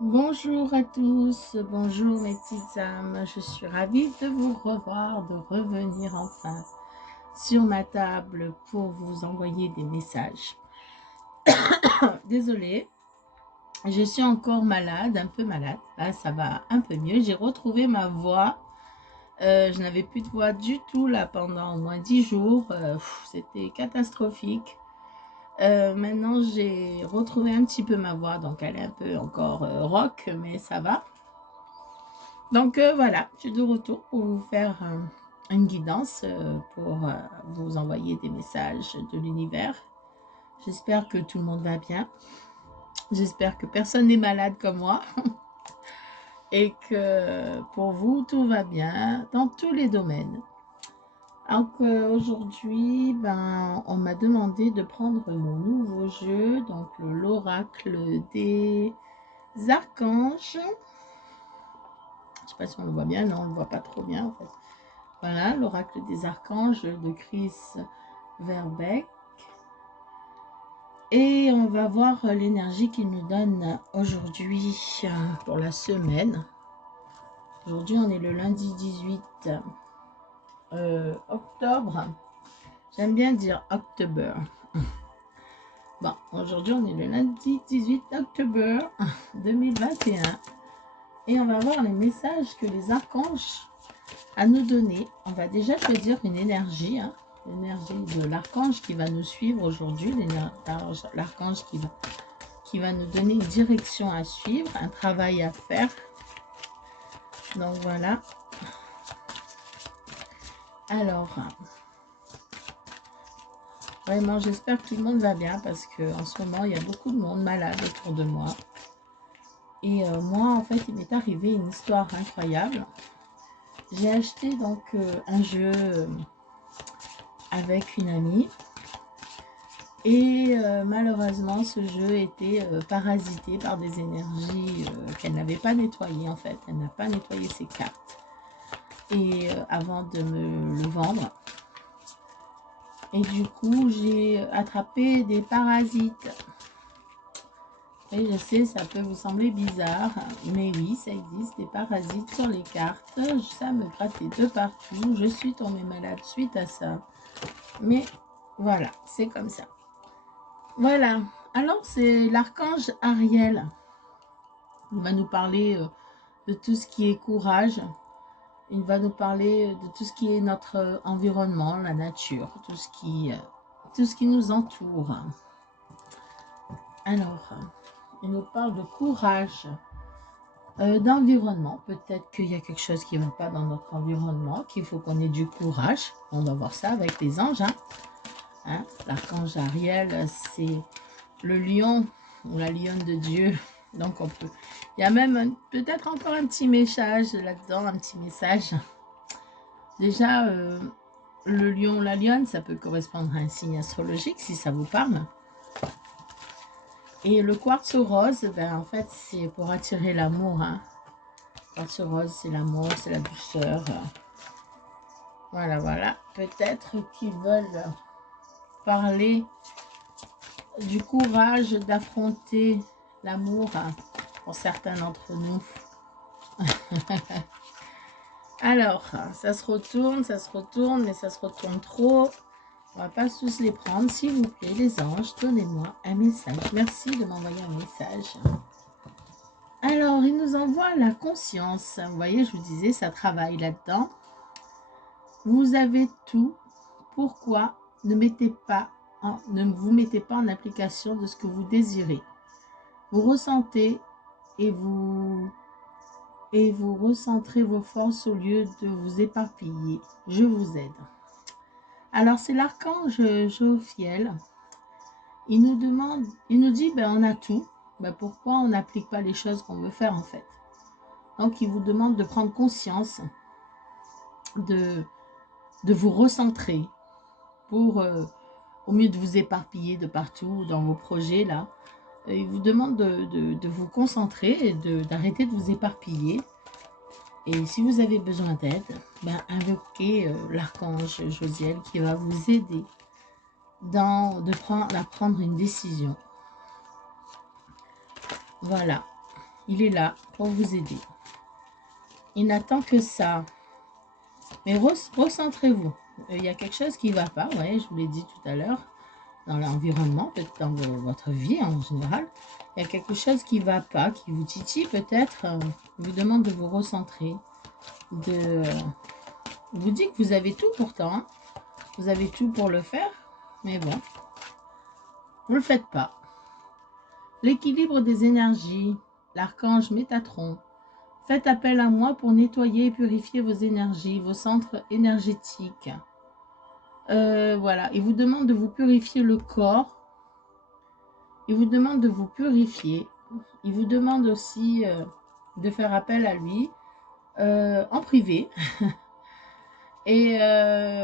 Bonjour à tous, bonjour mes petites âmes, je suis ravie de vous revoir, de revenir enfin sur ma table pour vous envoyer des messages. Désolée, je suis encore malade, un peu malade, là ça va un peu mieux, j'ai retrouvé ma voix, je n'avais plus de voix du tout là pendant au moins 10 jours, c'était catastrophique. Maintenant j'ai retrouvé un petit peu ma voix, donc elle est un peu encore rock, mais ça va. Donc voilà, je suis de retour pour vous faire une guidance, pour vous envoyer des messages de l'univers. J'espère que tout le monde va bien. J'espère que personne n'est malade comme moi. Et que pour vous, tout va bien dans tous les domaines. Donc aujourd'hui, on m'a demandé de prendre mon nouveau jeu, donc l'oracle des archanges. Je ne sais pas si on le voit bien, non, on ne le voit pas trop bien en fait. Voilà, l'oracle des archanges de Chris Verbeek. Et on va voir l'énergie qu'il nous donne aujourd'hui pour la semaine. Aujourd'hui, on est le lundi 18 octobre. J'aime bien dire octobre. Bon, aujourd'hui, on est le lundi 18 octobre 2021. Et on va voir les messages que les archanges à nous donner. On va déjà choisir une énergie, l'énergie de l'archange qui va nous suivre aujourd'hui, l'archange qui va nous donner une direction à suivre, un travail à faire. Donc voilà. Alors, vraiment, j'espère que tout le monde va bien parce qu'en ce moment, il y a beaucoup de monde malade autour de moi. Et moi, en fait, il m'est arrivé une histoire incroyable. J'ai acheté donc un jeu avec une amie. Et malheureusement, ce jeu était parasité par des énergies qu'elle n'avait pas nettoyées en fait. Elle n'a pas nettoyé ses cartes et avant de me le vendre. Et du coup, j'ai attrapé des parasites. Et je sais, ça peut vous sembler bizarre, mais oui, ça existe, des parasites sur les cartes. Ça me grattait de partout. Je suis tombée malade suite à ça. Mais voilà, c'est comme ça. Voilà, alors c'est l'archange Ariel. Il va nous parler de tout ce qui est courage. Il va nous parler de tout ce qui est notre environnement, la nature, tout ce qui nous entoure. Alors, il nous parle de courage, d'environnement. Peut-être qu'il y a quelque chose qui ne va pas dans notre environnement, qu'il faut qu'on ait du courage. On va voir ça avec les anges. L'archange Ariel, c'est le lion ou la lionne de Dieu. Donc on peut. Il y a même peut-être encore un petit message là-dedans, un petit message. Déjà, le lion, la lionne, ça peut correspondre à un signe astrologique si ça vous parle. Et le quartz rose, en fait, c'est pour attirer l'amour. Le quartz rose, c'est l'amour, c'est la douceur. Voilà, voilà. Peut-être qu'ils veulent parler du courage d'affronter l'amour pour certains d'entre nous. Alors, ça se retourne, mais ça se retourne trop. On va pas tous les prendre. S'il vous plaît, les anges, donnez-moi un message. Merci de m'envoyer un message. Alors, il nous envoie la conscience. Vous voyez, je vous disais, ça travaille là-dedans. Vous avez tout. Pourquoi ne vous mettez pas en application de ce que vous désirez? Vous ressentez et vous recentrez vos forces au lieu de vous éparpiller. Je vous aide. Alors, c'est l'archange Jophiel. Il nous dit, on a tout. Pourquoi on n'applique pas les choses qu'on veut faire en fait? Donc, il vous demande de prendre conscience, de vous recentrer pour, au mieux de vous éparpiller de partout dans vos projets là. Il vous demande de vous concentrer et d'arrêter de vous éparpiller. Et si vous avez besoin d'aide, invoquez l'archange Josiel qui va vous aider à prendre une décision. Voilà. Il est là pour vous aider. Il n'attend que ça. Mais recentrez-vous. Il y a quelque chose qui ne va pas, ouais, je vous l'ai dit tout à l'heure, dans l'environnement, peut-être dans votre vie en général. Il y a quelque chose qui ne va pas, qui vous titille peut-être. Vous demande de vous recentrer. Vous dit que vous avez tout pourtant. Hein. Vous avez tout pour le faire. Mais bon, vous ne le faites pas. L'équilibre des énergies. L'archange Métatron. Faites appel à moi pour nettoyer et purifier vos énergies, vos centres énergétiques. Voilà, il vous demande de vous purifier le corps. Il vous demande de vous purifier. Il vous demande aussi de faire appel à lui en privé. Et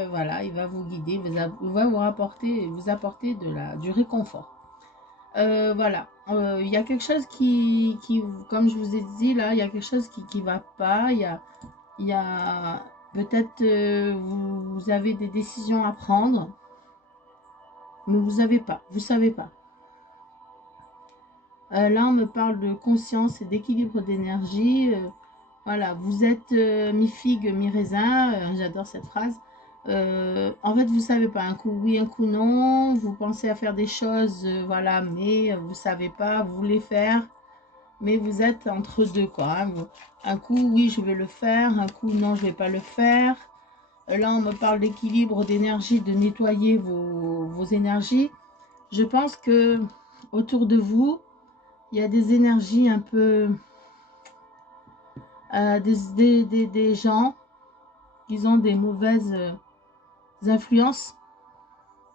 voilà, il va vous guider, il va vous apporter du réconfort. Voilà, il y a quelque chose qui, comme je vous ai dit là, il y a quelque chose qui va pas. Il y a peut-être vous avez des décisions à prendre, mais vous savez pas. Là, on me parle de conscience et d'équilibre d'énergie. Voilà, vous êtes mi-figue, mi-raisin. J'adore cette phrase. En fait, vous savez pas, un coup oui, un coup non. Vous pensez à faire des choses, voilà, mais vous savez pas, vous voulez faire. Mais vous êtes entre deux, quoi. Hein. Un coup, oui, je vais le faire. Un coup, non, je vais pas le faire. Là, on me parle d'équilibre d'énergie, de nettoyer vos énergies. Je pense que autour de vous, il y a des énergies un peu... des gens qui ont des mauvaises influences.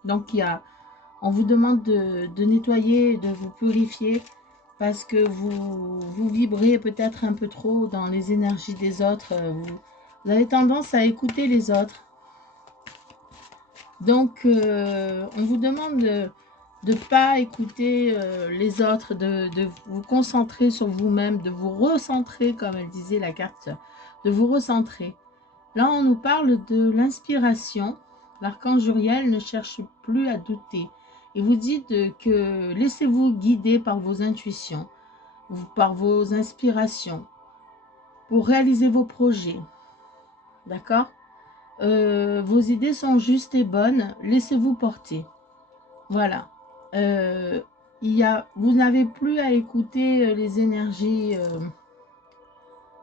Donc, on vous demande de nettoyer, de vous purifier parce que vous vibrez peut-être un peu trop dans les énergies des autres. Vous avez tendance à écouter les autres. Donc, on vous demande de ne pas écouter les autres, de vous concentrer sur vous-même, de vous recentrer, comme elle disait la carte, de vous recentrer. Là, on nous parle de l'inspiration. L'archange Uriel ne cherche plus à douter. Il vous dit que laissez-vous guider par vos intuitions, par vos inspirations, pour réaliser vos projets. D'accord ? Vos idées sont justes et bonnes. Laissez-vous porter. Voilà. Vous n'avez plus à écouter les énergies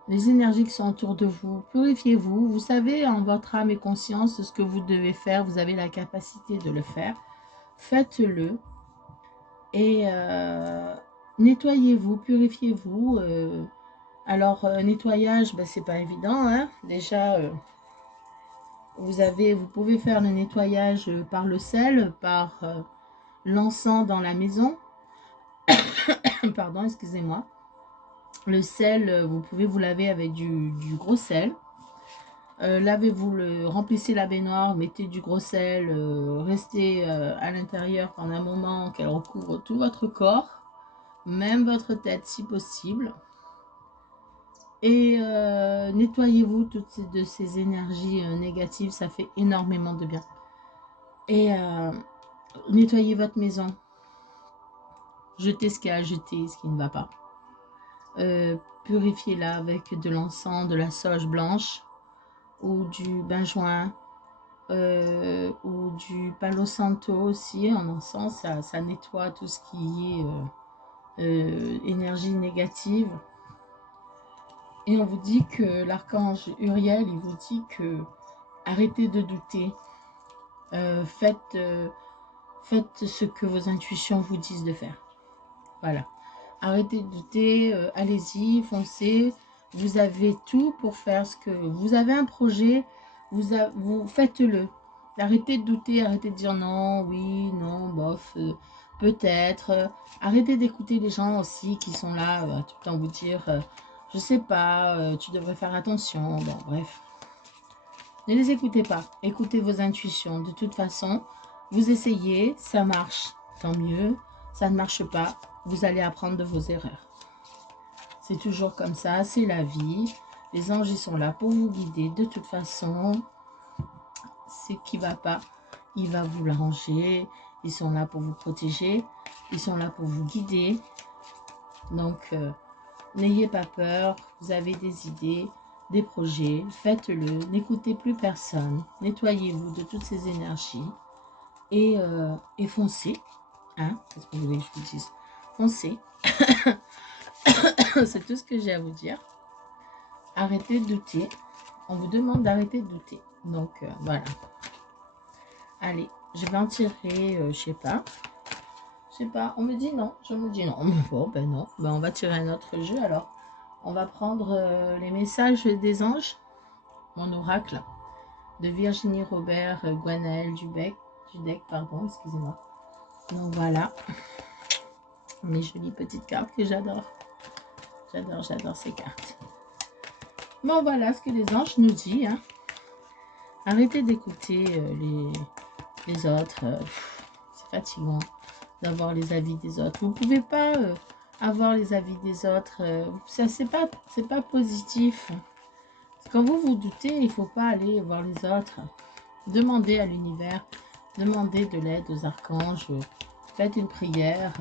qui sont autour de vous. Purifiez-vous. Vous savez en votre âme et conscience ce que vous devez faire. Vous avez la capacité de le faire. Faites-le. Et nettoyez-vous, purifiez-vous. Alors, nettoyage, ben, c'est pas évident. Hein. Déjà, vous pouvez faire le nettoyage par le sel, par l'encens dans la maison. Pardon, excusez-moi. Le sel, vous pouvez vous laver avec du gros sel. Lavez-vous, remplissez la baignoire, mettez du gros sel, restez à l'intérieur pendant un moment qu'elle recouvre tout votre corps, même votre tête si possible. Et nettoyez-vous de ces énergies négatives, ça fait énormément de bien. Et nettoyez votre maison. Jetez ce qu'il y a à jeter, ce qui ne va pas. Purifiez-la avec de l'encens, de la sauge blanche ou du benjoin ou du palo santo aussi en encens. Ça nettoie tout ce qui est énergie négative. Et on vous dit que l'archange Uriel, il vous dit que arrêtez de douter. Faites ce que vos intuitions vous disent de faire. Voilà. Arrêtez de douter, allez-y, foncez. Vous avez tout pour faire ce que... Vous avez un projet, vous faites-le. Arrêtez de douter, arrêtez de dire non, oui, non, bof, peut-être. Arrêtez d'écouter les gens aussi qui sont là tout le temps vous dire je sais pas, tu devrais faire attention. Bon, bref. Ne les écoutez pas. Écoutez vos intuitions. De toute façon, vous essayez, ça marche, tant mieux. Ça ne marche pas, vous allez apprendre de vos erreurs. C'est toujours comme ça, c'est la vie. Les anges, ils sont là pour vous guider. De toute façon, ce qui ne va pas, il va vous l'arranger. Ils sont là pour vous protéger. Ils sont là pour vous guider. Donc, N'ayez pas peur, vous avez des idées, des projets, faites-le, n'écoutez plus personne, nettoyez-vous de toutes ces énergies et foncez. Hein, qu'est-ce que vous voulez que je vous dise? Foncez. C'est tout ce que j'ai à vous dire. Arrêtez de douter. On vous demande d'arrêter de douter. Donc, voilà. Allez, je vais en tirer, je sais pas. Je sais pas, on me dit non. Je me dis non. Bon, ben non. Ben, on va tirer un autre jeu alors. On va prendre les messages des anges. Mon oracle de Virginie Robert, Gwenaëlle Dudek, pardon, excusez-moi. Donc voilà. Mes jolies petites cartes que j'adore. J'adore ces cartes. Bon, voilà ce que les anges nous disent. Hein. Arrêtez d'écouter les autres. C'est fatigant d'avoir les avis des autres. Vous ne pouvez pas avoir les avis des autres. Ça, c'est pas positif. Quand vous vous doutez, il ne faut pas aller voir les autres. Demandez à l'univers. Demandez de l'aide aux archanges. Faites une prière.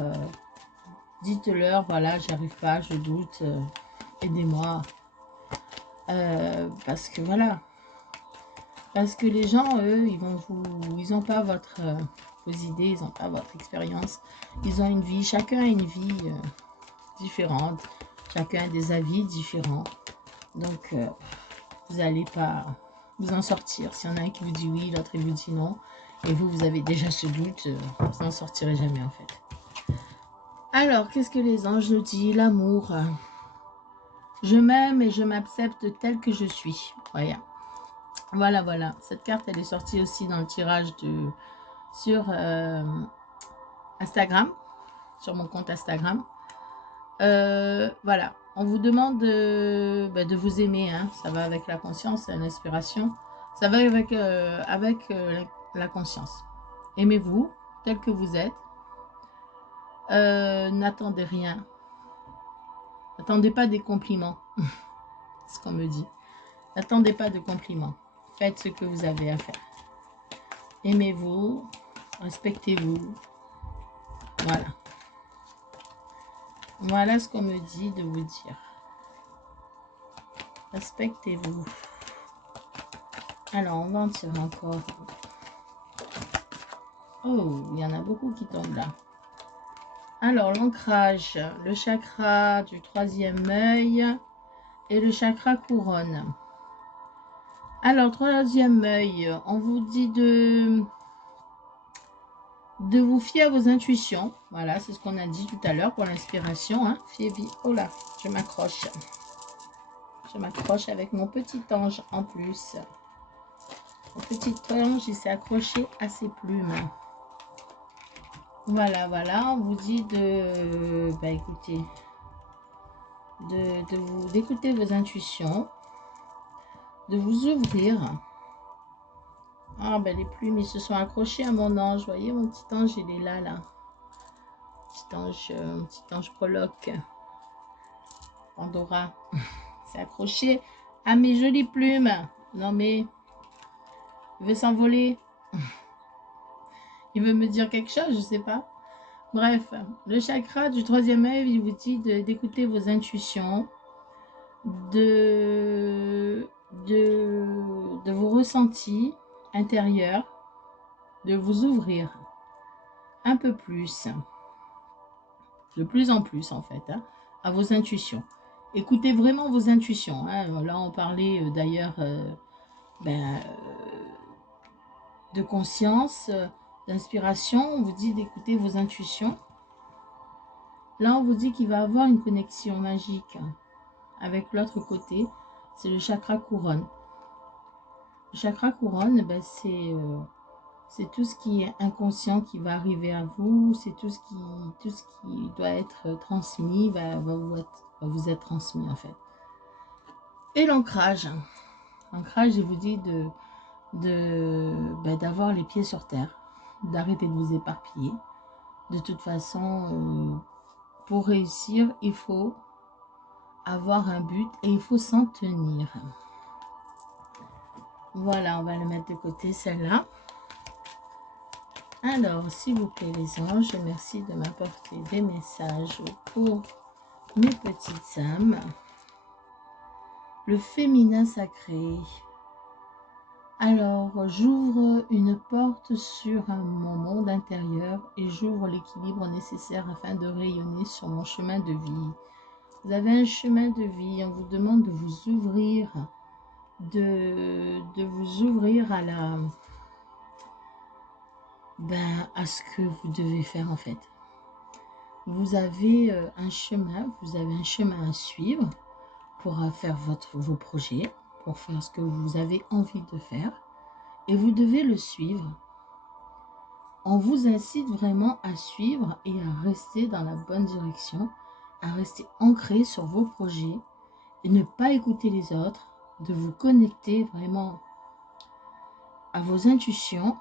Dites-leur, voilà, j'arrive pas, je doute. Aidez-moi. Parce que voilà. Parce que les gens, eux, ils n'ont pas vos idées, ils n'ont pas votre expérience. Ils ont une vie, chacun a une vie différente. Chacun a des avis différents. Donc, vous n'allez pas vous en sortir. S'il y en a un qui vous dit oui, l'autre il vous dit non, et vous avez déjà ce doute, vous n'en sortirez jamais en fait. Alors, qu'est-ce que les anges nous disent? L'amour. Je m'aime et je m'accepte tel que je suis. Voilà. Voilà. Cette carte, elle est sortie aussi dans le tirage sur Instagram, sur mon compte Instagram. Voilà. On vous demande de vous aimer. Hein. Ça va avec la conscience, l'inspiration. Ça va avec la conscience. Aimez-vous tel que vous êtes. N'attendez rien. N'attendez pas des compliments. C'est ce qu'on me dit. N'attendez pas de compliments. Faites ce que vous avez à faire. Aimez-vous. Respectez-vous. Voilà. Voilà ce qu'on me dit de vous dire. Respectez-vous. Alors, on va en tirer encore. Oh, il y en a beaucoup qui tombent là. Alors, l'ancrage, le chakra du troisième œil et le chakra couronne. Alors, troisième œil, on vous dit de vous fier à vos intuitions. Voilà, c'est ce qu'on a dit tout à l'heure pour l'inspiration. Hein. Fiez-vous. Oh là, je m'accroche. Je m'accroche avec mon petit ange en plus. Mon petit ange, il s'est accroché à ses plumes. Voilà, on vous dit écoutez, d'écouter vos intuitions, de vous ouvrir. Ah, les plumes, ils se sont accrochés à mon ange. Vous voyez, mon petit ange, il est là. Petit ange breloque. Pandora. C'est accroché à mes jolies plumes. Non, mais il veut s'envoler. Il veut me dire quelque chose, je sais pas. Bref, le chakra du troisième œil, il vous dit d'écouter vos intuitions, de vos ressentis intérieurs, de vous ouvrir un peu plus, de plus en plus en fait, hein, à vos intuitions. Écoutez vraiment vos intuitions. Hein. Là, on parlait d'ailleurs de conscience, d'inspiration. On vous dit d'écouter vos intuitions. Là, on vous dit qu'il va y avoir une connexion magique avec l'autre côté. C'est le chakra couronne. Le chakra couronne, c'est tout ce qui est inconscient qui va arriver à vous. C'est tout ce qui doit être transmis, va vous être transmis en fait. Et l'ancrage. L'ancrage, je vous dis d'avoir les pieds sur terre, d'arrêter de vous éparpiller. De toute façon, pour réussir, il faut avoir un but et il faut s'en tenir. Voilà, on va le mettre de côté, celle-là. Alors, s'il vous plaît, les anges, merci de m'apporter des messages pour mes petites âmes, le féminin sacré. Alors, j'ouvre une porte sur mon monde intérieur et j'ouvre l'équilibre nécessaire afin de rayonner sur mon chemin de vie. Vous avez un chemin de vie, on vous demande de vous ouvrir, de vous ouvrir à à ce que vous devez faire en fait. Vous avez un chemin à suivre pour faire vos projets, pour faire ce que vous avez envie de faire. Et vous devez le suivre. On vous incite vraiment à suivre et à rester dans la bonne direction, à rester ancré sur vos projets et ne pas écouter les autres, de vous connecter vraiment à vos intuitions,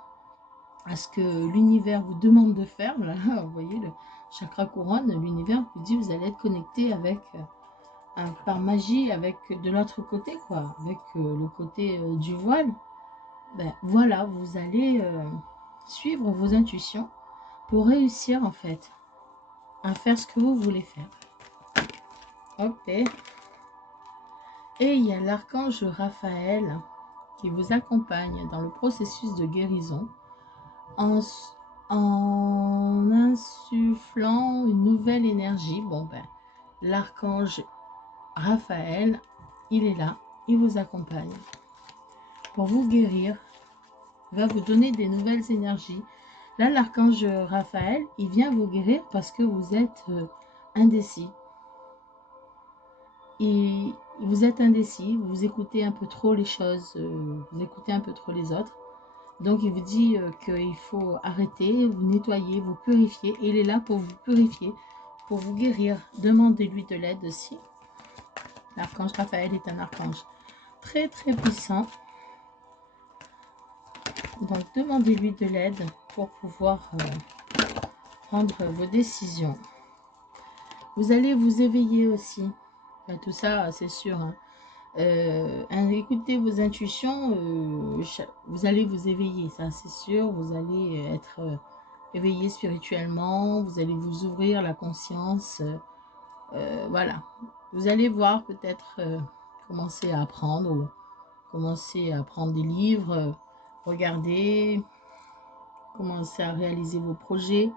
à ce que l'univers vous demande de faire. Là, vous voyez le chakra couronne, l'univers vous dit vous allez être connecté avec, par magie, avec de l'autre côté, quoi, avec le côté du voile. Voilà, vous allez suivre vos intuitions pour réussir en fait à faire ce que vous voulez faire. Ok. Et il y a l'archange Raphaël qui vous accompagne dans le processus de guérison en insufflant une nouvelle énergie. L'archange Raphaël, il est là, il vous accompagne pour vous guérir, va vous donner des nouvelles énergies. Là, l'archange Raphaël, il vient vous guérir parce que vous êtes indécis. Et vous êtes indécis, vous écoutez un peu trop les choses, vous écoutez un peu trop les autres. Donc, il vous dit qu'il faut arrêter, vous nettoyer, vous purifier. Et il est là pour vous purifier, pour vous guérir. Demandez-lui de l'aide aussi. L'archange Raphaël est un archange très, très puissant. Donc, demandez-lui de l'aide pour pouvoir prendre vos décisions. Vous allez vous éveiller aussi. Enfin, tout ça, c'est sûr. Écoutez vos intuitions, vous allez vous éveiller, ça c'est sûr. Vous allez être éveillé spirituellement, vous allez vous ouvrir la conscience. Voilà. Vous allez voir peut-être commencer à apprendre, ou commencer à prendre des livres, regarder, commencer à réaliser vos projets.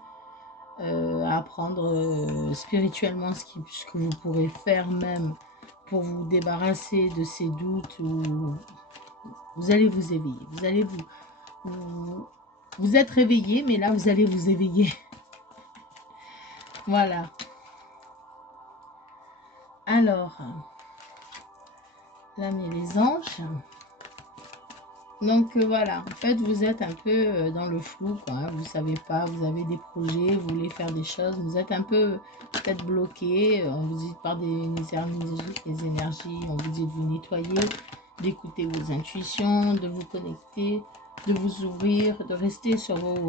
À apprendre spirituellement ce que vous pourrez faire même pour vous débarrasser de ces doutes. Ou vous allez vous éveiller, vous allez vous êtes réveillé, mais là vous allez vous éveiller. Voilà. Alors, là mais les anges. Donc voilà, en fait vous êtes un peu dans le flou, quoi, hein. Vous savez pas, vous avez des projets, vous voulez faire des choses, vous êtes un peu peut-être bloqué, on vous dit par des énergies, on vous dit de vous nettoyer, d'écouter vos intuitions, de vous connecter, de vous ouvrir, de rester sur vos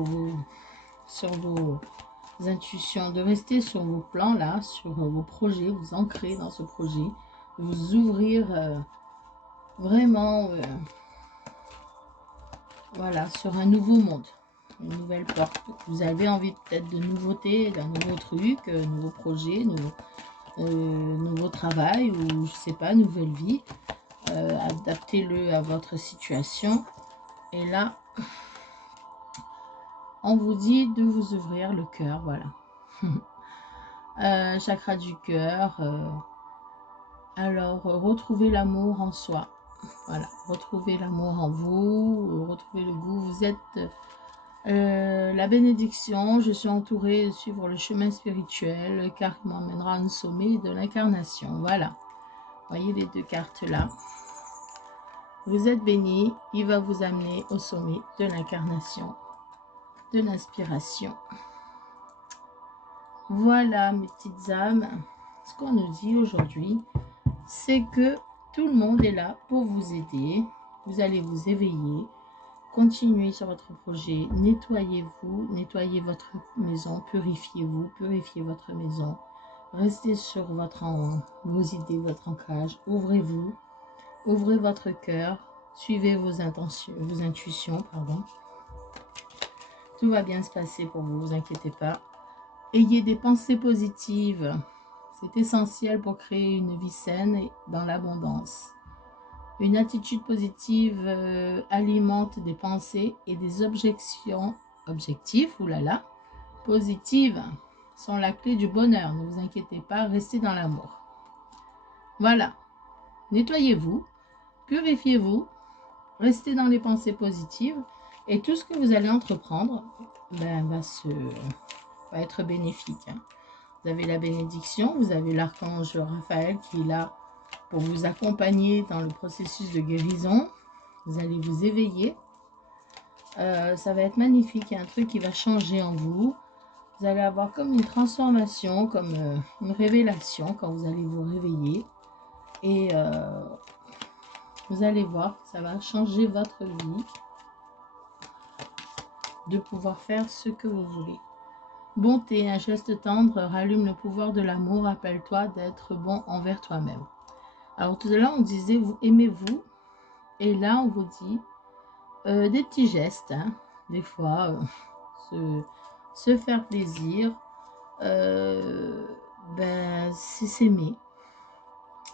intuitions, de rester sur vos plans là, sur vos projets, vous ancrer dans ce projet, de vous ouvrir vraiment... voilà, sur un nouveau monde, une nouvelle porte. Vous avez envie peut-être de nouveautés, d'un nouveau truc, nouveau projet, nouveau travail, ou je sais pas, nouvelle vie. Adaptez-le à votre situation. Et là, on vous dit de vous ouvrir le cœur, voilà. Chakra du cœur. Alors, retrouvez l'amour en soi. Voilà, retrouvez l'amour en vous, retrouvez le goût. Vous êtes... la bénédiction, je suis entourée de suivre le chemin spirituel car il m'emmènera au sommet de l'incarnation. Voilà, voyez les deux cartes là. Vous êtes béni, il va vous amener au sommet de l'incarnation, de l'inspiration. Voilà mes petites âmes, ce qu'on nous dit aujourd'hui, c'est que tout le monde est là pour vous aider. Vous allez vous éveiller. Continuez sur votre projet, nettoyez-vous, nettoyez votre maison, purifiez-vous, purifiez votre maison. Restez sur vos idées, votre ancrage. Ouvrez-vous, ouvrez votre cœur, suivez vos intuitions, pardon. Tout va bien se passer pour vous, vous inquiétez pas. Ayez des pensées positives, C'est essentiel pour créer une vie saine et dans l'abondance. Une attitude positive alimente des pensées et des objectifs, oulala, positives sont la clé du bonheur. Ne vous inquiétez pas, restez dans l'amour. Voilà. Nettoyez-vous, purifiez-vous, restez dans les pensées positives et tout ce que vous allez entreprendre va être bénéfique. Vous avez la bénédiction, vous avez l'archange Raphaël qui est là pour vous accompagner dans le processus de guérison. Vous allez vous éveiller. Ça va être magnifique. Il y a un truc qui va changer en vous. Vous allez avoir comme une transformation, comme une révélation quand vous allez vous réveiller. Et vous allez voir que ça va changer votre vie de pouvoir faire ce que vous voulez. Bonté, un geste tendre rallume le pouvoir de l'amour. Rappelle-toi d'être bon envers toi-même. Alors tout à l'heure, on disait, vous aimez-vous. Et là, on vous dit des petits gestes. Hein. Des fois, se faire plaisir. C'est s'aimer.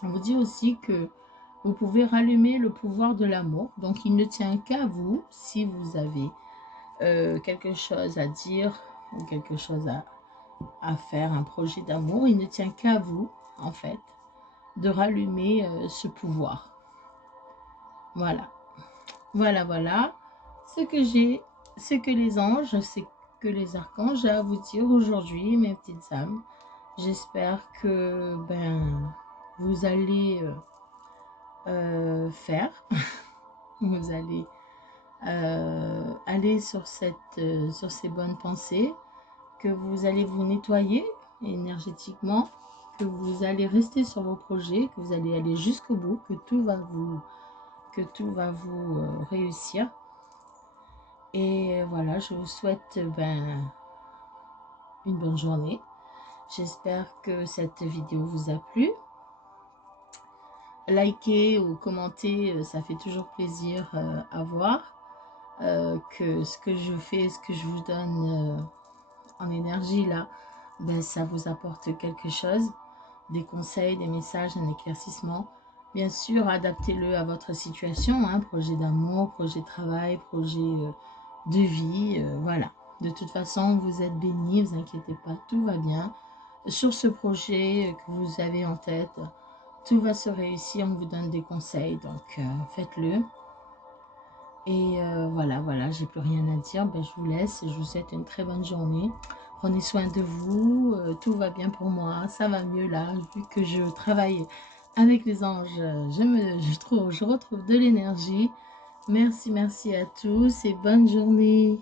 On vous dit aussi que vous pouvez rallumer le pouvoir de l'amour. Donc, il ne tient qu'à vous, si vous avez quelque chose à dire ou quelque chose à faire, un projet d'amour, il ne tient qu'à vous, en fait, de rallumer ce pouvoir. Voilà. Voilà, voilà. Ce que les anges, ce que les archanges ont à vous dire aujourd'hui, mes petites âmes. J'espère que vous allez faire, vous allez aller sur ces bonnes pensées, que vous allez vous nettoyer énergétiquement, que vous allez rester sur vos projets, que vous allez aller jusqu'au bout, que tout va vous réussir. Et voilà, je vous souhaite une bonne journée. J'espère que cette vidéo vous a plu. Likez ou commentez, ça fait toujours plaisir à voir. Que ce que je fais, ce que je vous donne en énergie là, ça vous apporte quelque chose. Des conseils, des messages, un éclaircissement. Bien sûr, adaptez-le à votre situation. Hein, projet d'amour, projet de travail, projet de vie. Voilà. De toute façon, vous êtes bénis, ne vous inquiétez pas, tout va bien. Sur ce projet que vous avez en tête, tout va se réussir, on vous donne des conseils, donc faites-le. Et voilà, j'ai plus rien à dire, je vous laisse, je vous souhaite une très bonne journée. Prenez soin de vous, tout va bien pour moi, ça va mieux là, vu que je travaille avec les anges, je retrouve de l'énergie. Merci à tous et bonne journée.